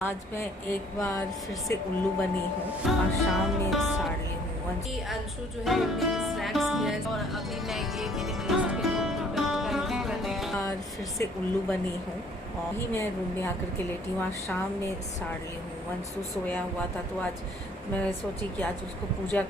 आज मैं एक बार फिर से उल्लू बनी हूँ और शाम में साड़ी हूँ। अंशु जो है स्नैक्स किया है और अभी मैं ये मिनिमलिस्ट के दो प्रोडक्ट का रिव्यू कर रही हूँ। और फिर से उल्लू बनी हूँ और ही मैं रूम में आकर के लेटी हूँ। आज शाम में साड़ी हूँ। अंशु सोया हुआ था तो आज मैं सोची कि आज उसको पूजा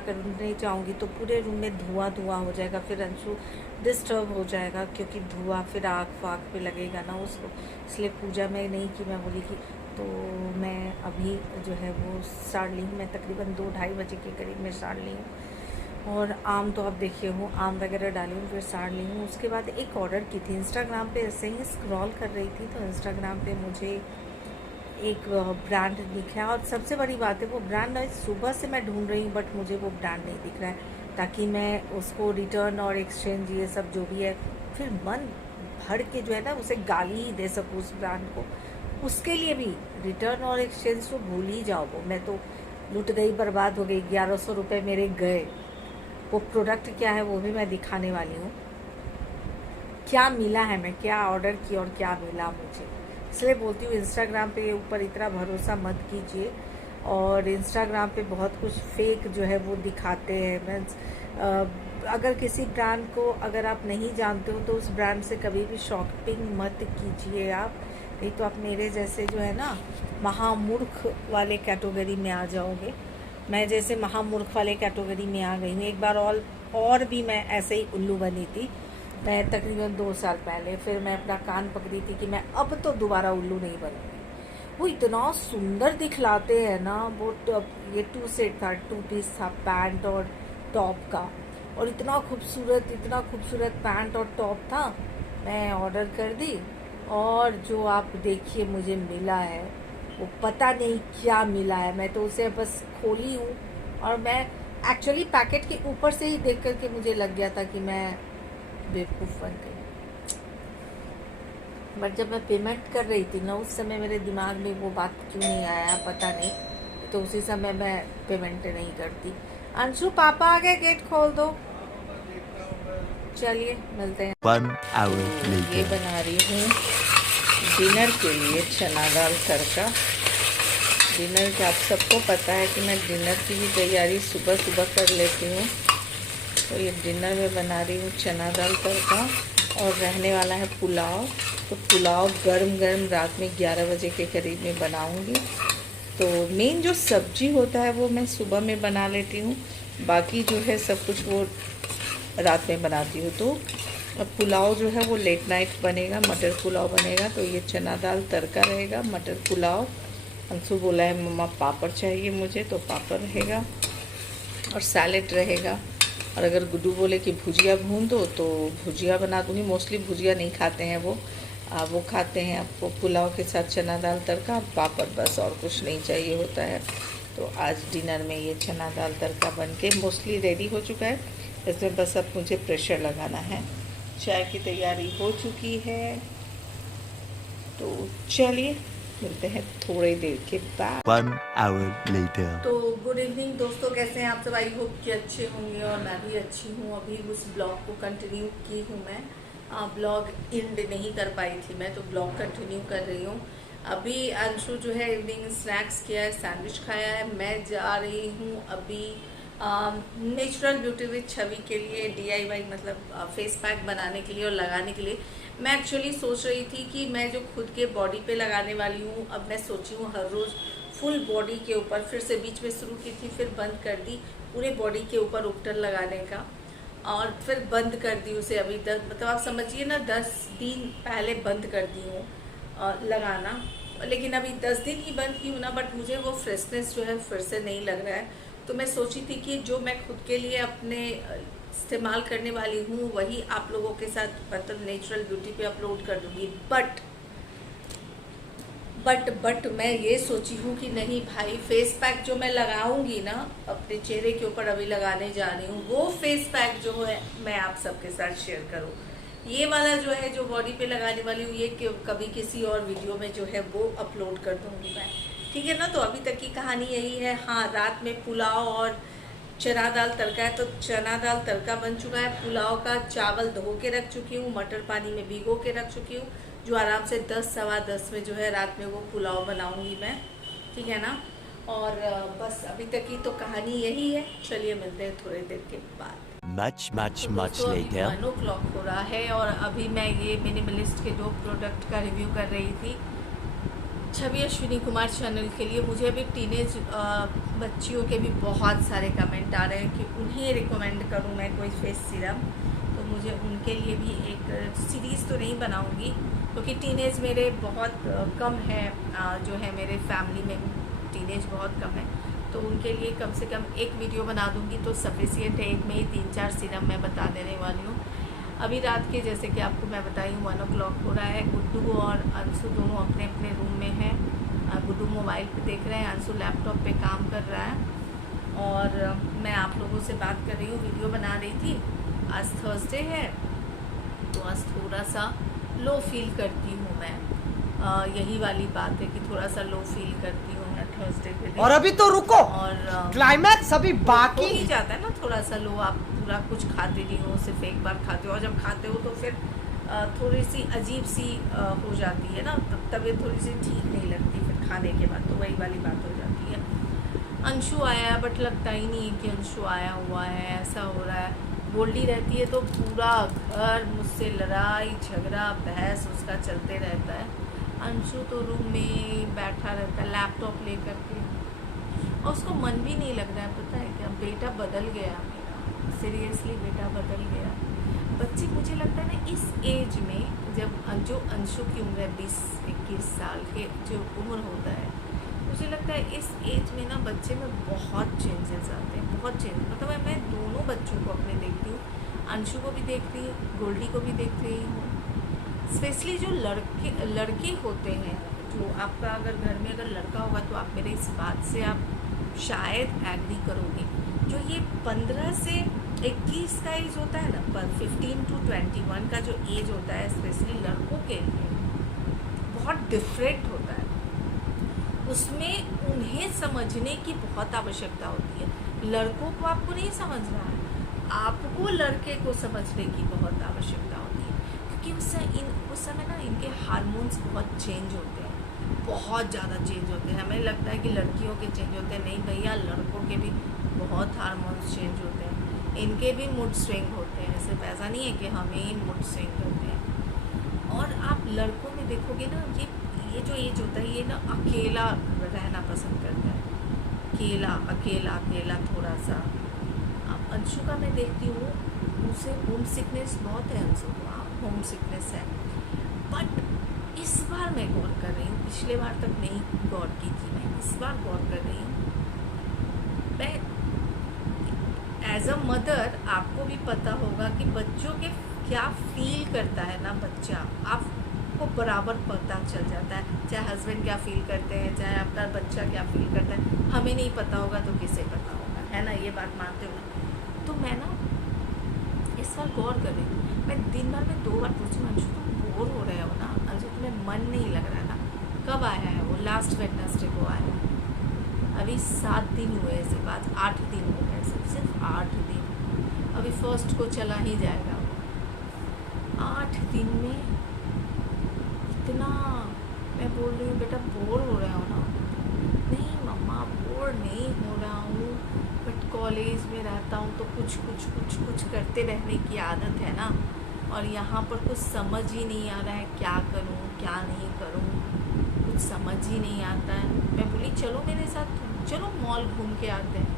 करने जाऊँगी तो पूरे रूम में धुआं धुआं हो जाएगा, फिर अंशु डिस्टर्ब हो जाएगा क्योंकि धुआं फिर आँख फाँख पे लगेगा ना उसको, इसलिए पूजा मैं नहीं की। मैं बोली कि तो मैं अभी जो है वो साड़ ली हूँ। मैं तकरीबन 2-2:30 बजे के करीब में साड़ ली हूँ और आम तो आप देखे हो, आम वगैरह डाली हूँ, फिर साड़ ली हूँ। उसके बाद एक ऑर्डर की थी इंस्टाग्राम पे, ऐसे ही स्क्रॉल कर रही थी तो इंस्टाग्राम पे मुझे एक ब्रांड दिखा और सबसे बड़ी बात है वो ब्रांड सुबह से मैं ढूंढ रही हूँ बट मुझे वो ब्रांड नहीं दिख रहा है ताकि मैं उसको रिटर्न और एक्सचेंज ये सब जो भी है फिर मन भर के जो है ना उसे गाली ही दे सकूँ उस ब्रांड को। उसके लिए भी रिटर्न और एक्सचेंज तो भूल ही जाओ, वो मैं तो लुट गई, बर्बाद हो गई। 1100 रुपये मेरे गए। वो प्रोडक्ट क्या है वो भी मैं दिखाने वाली हूँ, क्या मिला है, मैं क्या ऑर्डर की और क्या मिला मुझे। इसलिए बोलती हूँ इंस्टाग्राम पे ऊपर इतना भरोसा मत कीजिए। और इंस्टाग्राम पे बहुत कुछ फेक जो है वो दिखाते हैं। मीन्स अगर किसी ब्रांड को अगर आप नहीं जानते हो तो उस ब्रांड से कभी भी शॉपिंग मत कीजिए आप, नहीं तो आप मेरे जैसे जो है ना महामूर्ख वाले कैटेगरी में आ जाओगे। मैं जैसे महामूर्ख वाले कैटेगरी में आ गई हूँ। एक बार और भी मैं ऐसे ही उल्लू बनी थी, मैं तकरीबन 2 साल पहले। फिर मैं अपना कान पकड़ी थी कि मैं अब तो दोबारा उल्लू नहीं बनूंगी। वो इतना सुंदर दिखलाते हैं ना वो ये 2 सेट था, 2 पीस था, पैंट और टॉप का, और इतना खूबसूरत पैंट और टॉप था। मैं ऑर्डर कर दी और जो आप देखिए मुझे मिला है वो पता नहीं क्या मिला है। मैं तो उसे बस खोली हूँ और मैं एक्चुअली पैकेट के ऊपर से ही देख करके मुझे लग गया था कि मैं बेवकूफ़ बन गई। बट जब मैं पेमेंट कर रही थी ना उस समय मेरे दिमाग में वो बात क्यों नहीं आया पता नहीं, तो उसी समय मैं पेमेंट नहीं करती। अंशु पापा आ गए, गेट खोल दो। चलिए मिलते हैं। 1 hour ये later. बना रही हूँ डिनर के लिए चना दाल तड़का। डिनर का आप सबको पता है कि मैं डिनर की भी तैयारी सुबह सुबह कर लेती हूँ। तो ये डिनर में बना रही हूँ चना दाल तड़का और रहने वाला है पुलाव। तो पुलाव गरम गरम रात में 11 बजे के करीब में बनाऊँगी। तो मेन जो सब्जी होता है वो मैं सुबह में बना लेती हूँ, बाकी जो है सब कुछ वो रात में बनाती हूँ। तो पुलाव जो है वो लेट नाइट बनेगा, मटर पुलाव बनेगा। तो ये चना दाल तड़का रहेगा, मटर पुलाव। अंशु बोला है मम्मा पापड़ चाहिए मुझे, तो पापड़ रहेगा और सैलेड रहेगा। और अगर गुड्डू बोले कि भुजिया भून दो तो भुजिया बना दूँगी। मोस्टली भुजिया नहीं खाते हैं वो खाते हैं आपको पुलाव के साथ चना दाल तड़का, पापड़, बस और कुछ नहीं चाहिए होता है। तो आज डिनर में ये चना दाल तड़का बन के मोस्टली रेडी हो चुका है। इसमें बस अब मुझे प्रेशर लगाना है। चाय की तैयारी हो चुकी है। तो चलिए मिलते हैं थोड़ी देर के बाद। 1 hour later. तो गुड इवनिंग दोस्तों, कैसे हैं आप सब? आई होप कि अच्छे होंगे और मैं भी अच्छी हूँ। अभी उस ब्लॉग को कंटिन्यू की हूँ मैं। ब्लॉग एंड नहीं कर पाई थी मैं, तो ब्लॉग कंटिन्यू कर रही हूँ। अभी अंशु जो है इवनिंग स्नैक्स किया है, सैंडविच खाया है। मैं जा रही हूँ अभी नेचुरल ब्यूटी विद छवि के लिए DIY मतलब फेस पैक बनाने के लिए और लगाने के लिए। मैं एक्चुअली सोच रही थी कि मैं जो खुद के बॉडी पे लगाने वाली हूँ, अब मैं सोची हूँ हर रोज़ फुल बॉडी के ऊपर, फिर से बीच में शुरू की थी फिर बंद कर दी, पूरे बॉडी के ऊपर उपटन लगाने का, और फिर बंद कर दी उसे अभी तक, मतलब आप समझिए ना 10 दिन पहले बंद कर दी हूँ लगाना। लेकिन अभी 10 दिन ही बंद की हूँ ना, बट मुझे वो फ्रेशनेस जो है फिर से नहीं लग रहा है। तो मैं सोची थी कि जो मैं खुद के लिए अपने इस्तेमाल करने वाली हूँ वही आप लोगों के साथ मतलब नेचुरल ब्यूटी पे अपलोड कर दूँगी। बट मैं ये सोची हूँ कि नहीं भाई, फेस पैक जो मैं लगाऊंगी ना अपने चेहरे के ऊपर, अभी लगाने जा रही हूँ, वो फेस पैक जो है मैं आप सबके साथ शेयर करूँ। ये वाला जो है जो बॉडी पे लगाने वाली हूँ ये कभी किसी और वीडियो में जो है वो अपलोड कर दूँगी मैं, ठीक है ना। तो अभी तक की कहानी यही है। हाँ, रात में पुलाव और चना दाल तड़का है, तो चना दाल तड़का बन चुका है। पुलाव का चावल धो के रख चुकी हूँ, मटर पानी में भिगो के रख चुकी हूँ। जो आराम से 10 सवा 10 में जो है रात में वो पुलाव बनाऊंगी मैं, ठीक है ना। और बस अभी तक की तो कहानी यही है। चलिए मिलते हैं थोड़ी देर के बाद। Much तो later. 1 o'clock हो रहा है और अभी मैं ये मिनिमलिस्ट के 2 प्रोडक्ट का रिव्यू कर रही थी छवि अश्विनी कुमार चैनल के लिए। मुझे अभी टीनेज बच्चियों के भी बहुत सारे कमेंट आ रहे हैं कि उन्हें रिकमेंड करूं मैं कोई फेस सीरम, तो मुझे उनके लिए भी एक सीरीज़ तो नहीं बनाऊंगी क्योंकि टीनेज मेरे बहुत कम है, जो है मेरे फैमिली में टीनेज बहुत कम है, तो उनके लिए कम से कम एक वीडियो बना दूंगी तो सफिशिएंट है। एक में ही 3-4 सीरम मैं बता देने वाली हूँ। अभी रात के जैसे कि आपको मैं बताई हूँ 1 o'clock हो रहा है। गुड्डू और अंशु दोनों अपने अपने रूम में हैं। गुड्डू मोबाइल पे देख रहे हैं, अंशु लैपटॉप पे काम कर रहा है और मैं आप लोगों से बात कर रही हूँ, वीडियो बना रही थी। आज थर्सडे है तो आज थोड़ा सा लो फील करती हूँ मैं। यही वाली बात है कि थोड़ा सा लो फील करती हूँ मैं थर्सडे के दिन। और अभी तो रुको, और क्लाइमैक्स अभी बाकी हो ही जाता है ना थोड़ा सा लो। आप पूरा कुछ खाते नहीं हो, सिर्फ एक बार खाते हो, और जब खाते हो तो फिर थोड़ी सी अजीब सी हो जाती है ना, तबीयत थोड़ी सी ठीक नहीं लगती फिर खाने के बाद, तो वही वाली बात हो जाती है। अंशु आया है बट लगता ही नहीं है कि अंशु आया हुआ है, ऐसा हो रहा है। गोल्डी रहती है तो पूरा घर मुझसे लड़ाई झगड़ा बहस उसका चलते रहता है। अंशु तो रूम में बैठा रहता है लैपटॉप लेकर के, और उसको मन भी नहीं लग रहा है। पता है क्या, बेटा बदल गया मेरा, सीरियसली बेटा बदल गया। बच्चे मुझे लगता है ना इस एज में, जब जो अंशु की उम्र है 20-21 साल के जो उम्र होता है, मुझे लगता है इस एज में ना बच्चे में बहुत चेंजेस आते हैं, बहुत चेंज। मतलब मैं दोनों बच्चों को अपने देखती हूँ, अंशु को भी देखती हूँ, गोल्डी को भी देख रही हूँ। स्पेशली जो लड़के होते हैं, जो आपका अगर घर में अगर लड़का होगा तो आप मेरे इस बात से आप शायद एग्री करोगे, जो ये 15 से 21 का एज होता है ना, 15 to 21 का जो एज होता है स्पेशली लड़कों के लिए बहुत डिफरेंट होता है। उसमें उन्हें समझने की बहुत आवश्यकता होती है। लड़कों को आपको नहीं समझ रहा है, आपको लड़के को समझने की बहुत आवश्यकता होती है, क्योंकि उस समय ना इनके हार्मोन्स बहुत चेंज होते हैं, बहुत ज़्यादा चेंज होते हैं। हमें लगता है कि लड़कियों के चेंज होते हैं, नहीं भैया, लड़कों के भी बहुत हार्मोन्स चेंज होते हैं, इनके भी मूड स्विंग होते हैं। सिर्फ ऐसा नहीं है कि हमें ही मूड स्विंग होते हैं। और आप लड़कों में देखोगे ना, ये जो एज होता है, ये ना अकेला रहना पसंद करता है, अकेला थोड़ा सा। अब अंशु का मैं देखती हूँ, उसे होम सिकनेस बहुत है, अंशु को होम सिकनेस है। बट इस बार मैं गौर कर रही हूँ, पिछले बार तक नहीं गौर की थी मैं, इस बार गौर कर रही हूँ मैं। एज अ मदर आपको भी पता होगा कि बच्चों के क्या फील करता है ना बच्चा, आपको बराबर पता चल जाता है। चाहे हस्बैंड क्या फील करते हैं, चाहे आपका बच्चा क्या फील करता है, हमें नहीं पता होगा तो किसे पता होगा, है ना, ये बात मानते हो। तो मैं ना इस बार गौर कर रही हूँ, मैं दिन भर में 2 बार पूछी, अंशु तुम बोर हो रहे हो ना, अंशु तुम्हें मन नहीं लग रहा है ना। कब आया है वो? लास्ट वेडनेसडे को आया है। अभी 7 दिन हुए, सिर्फ आज 8 दिन हो गए, सिर्फ 8 दिन। अभी 1st को चला ही जाएगा वो। 8 दिन में इतना, मैं बोल रही हूँ बेटा बोर हो रहे हो ना? नहीं मम्मा बोर नहीं हो रहा हूँ, बट कॉलेज में रहता हूँ तो कुछ करते रहने की आदत है ना, और यहाँ पर कुछ समझ ही नहीं आ रहा है, क्या करूँ क्या नहीं करूँ, कुछ समझ ही नहीं आता है। मैं बोली चलो मेरे साथ, चलो मॉल घूम के आते हैं।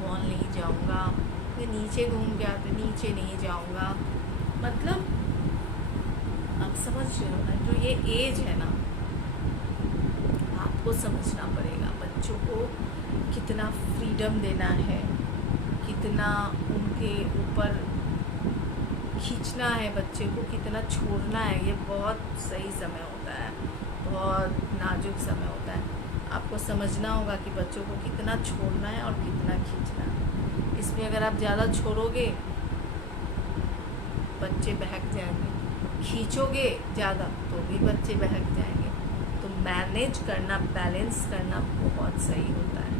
मॉल नहीं जाऊँगा, मैं नीचे घूम के आते, नीचे नहीं जाऊँगा। मतलब आप समझ रहे हो ना, जो ये एज है ना, आपको समझना पड़ेगा बच्चों को कितना फ्रीडम देना है, कितना उनके ऊपर खींचना है, बच्चे को कितना छोड़ना है। ये बहुत सही समय होता है, बहुत नाजुक समय होता है। आपको समझना होगा कि बच्चों को कितना छोड़ना है और कितना खींचना है। इसमें अगर आप ज़्यादा छोड़ोगे बच्चे बहक जाएंगे, खींचोगे ज़्यादा तो भी बच्चे बहक जाएंगे। तो मैनेज करना, बैलेंस करना बहुत सही होता है,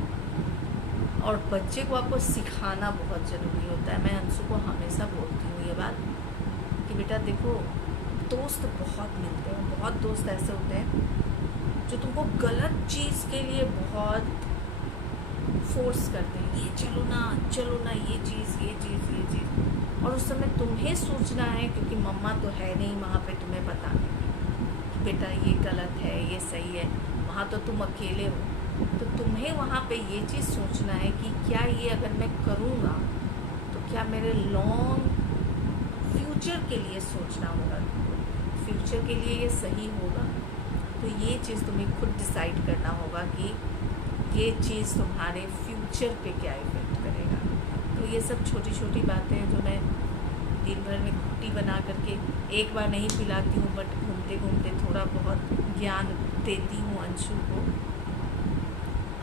और बच्चे को आपको सिखाना बहुत ज़रूरी होता है। मैं अंशु को हमेशा बोलती हूँ ये बात कि बेटा देखो, दोस्त बहुत मिलते हैं, बहुत दोस्त ऐसे होते हैं जो तुमको गलत चीज़ के लिए बहुत फोर्स करते हैं, ये चलो ना, ये चीज़। और उस समय तुम्हें सोचना है, क्योंकि मम्मा तो है नहीं वहाँ पे तुम्हें बताने की बेटा ये गलत है, ये सही है, वहाँ तो तुम अकेले हो। तो तुम्हें वहाँ पे ये चीज़ सोचना है कि क्या ये अगर मैं करूँगा तो क्या मेरे लॉन्ग फ्यूचर के लिए सोचना होगा, फ्यूचर के लिए ये सही होगा। तो ये चीज़ तुम्हें खुद डिसाइड करना होगा कि ये चीज़ तुम्हारे फ्यूचर पे क्या इफेक्ट करेगा। तो ये सब छोटी छोटी बातें हैं जो मैं दिन भर में घुट्टी बना करके एक बार नहीं पिलाती हूँ, बट घूमते घूमते थोड़ा बहुत ज्ञान देती हूँ अंशु को।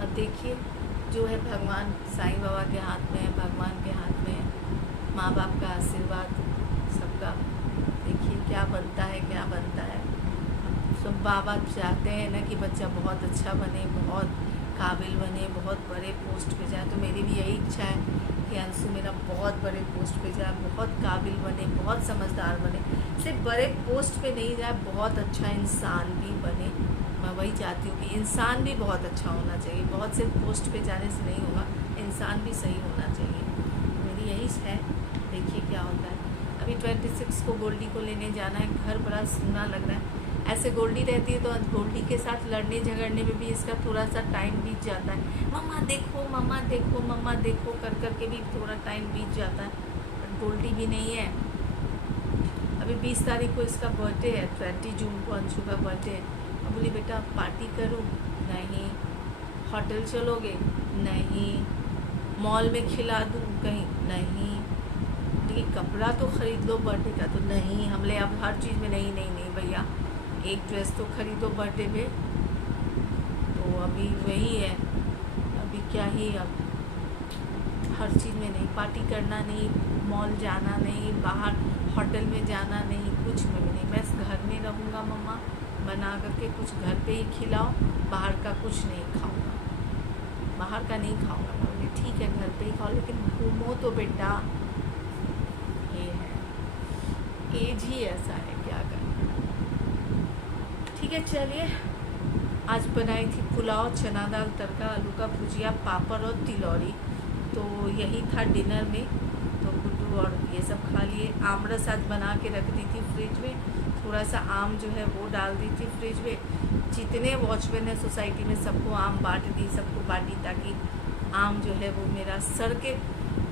अब देखिए जो है भगवान साईं बाबा के हाथ में है, भगवान के हाथ में है, माँ बाप का आशीर्वाद सबका। देखिए क्या बनता है। सब बाबा चाहते हैं ना कि बच्चा बहुत अच्छा बने, बहुत काबिल बने, बहुत बड़े पोस्ट पे जाए। तो मेरी भी यही इच्छा है कि अंशु मेरा बहुत बड़े पोस्ट पे जाए, बहुत काबिल बने, बहुत समझदार बने। सिर्फ बड़े पोस्ट पे नहीं जाए, बहुत अच्छा इंसान भी बने। मैं वही चाहती हूँ कि इंसान भी बहुत अच्छा होना चाहिए, बहुत सिर्फ पोस्ट पे जाने से नहीं होगा, इंसान भी सही होना चाहिए। मेरी यही है, देखिए क्या होता है। अभी 26 को गोल्डी को लेने जाना है, घर बड़ा सूना लग रहा है। ऐसे गोल्डी रहती है तो गोल्डी के साथ लड़ने झगड़ने में भी इसका थोड़ा सा टाइम बीत जाता है। मम्मा देखो कर के भी थोड़ा टाइम बीत जाता है, बट गोल्डी भी नहीं है। अभी 20 तारीख को इसका बर्थडे है, 20 जून को अंशु का बर्थडे है। अब बोली बेटा पार्टी करूँ? नहीं। होटल चलोगे? नहीं। मॉल में खिला दूँ कहीं? नहीं। ठीक कपड़ा तो ख़रीद लो बर्थडे का? तो नहीं। हमले अब हर चीज़ में नहीं भैया, एक ड्रेस तो खरीदो बर्थडे पे। तो अभी वही है, अभी क्या ही, अब हर चीज़ में नहीं, पार्टी करना नहीं, मॉल जाना नहीं, बाहर होटल में जाना नहीं, कुछ में भी नहीं। मैं घर में रहूँगा मम्मा, बना करके कुछ घर पे ही खिलाओ, बाहर का कुछ नहीं खाऊँगा, बाहर का नहीं खाऊँगा। मैं बोली ठीक है घर पे ही खाओ, लेकिन घूमो तो बेटा। ये है, एज ही ऐसा है, क्या करें। ठीक है चलिए, आज बनाई थी पुलाव, चना दाल तड़का, आलू का भुजिया, पापड़ और तिलौरी। तो यही था डिनर में। तो गुड्डू और ये सब खा लिए। आमरस आज बना के रख दी थी फ्रिज में, थोड़ा सा आम जो है वो डाल दी थी फ्रिज में। जितने वॉचमैन है सोसाइटी में सबको आम सबको बांटी, ताकि आम जो है वो मेरा सर के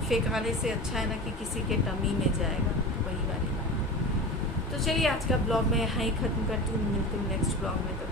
फेंकाने से अच्छा है ना कि किसी के टमी में जाएगा, वही वाली बात। तो चलिए आज का ब्लॉग मैं यहाँ ही ख़त्म करती हूँ, मिलती हूँ नेक्स्ट ब्लॉग में। तो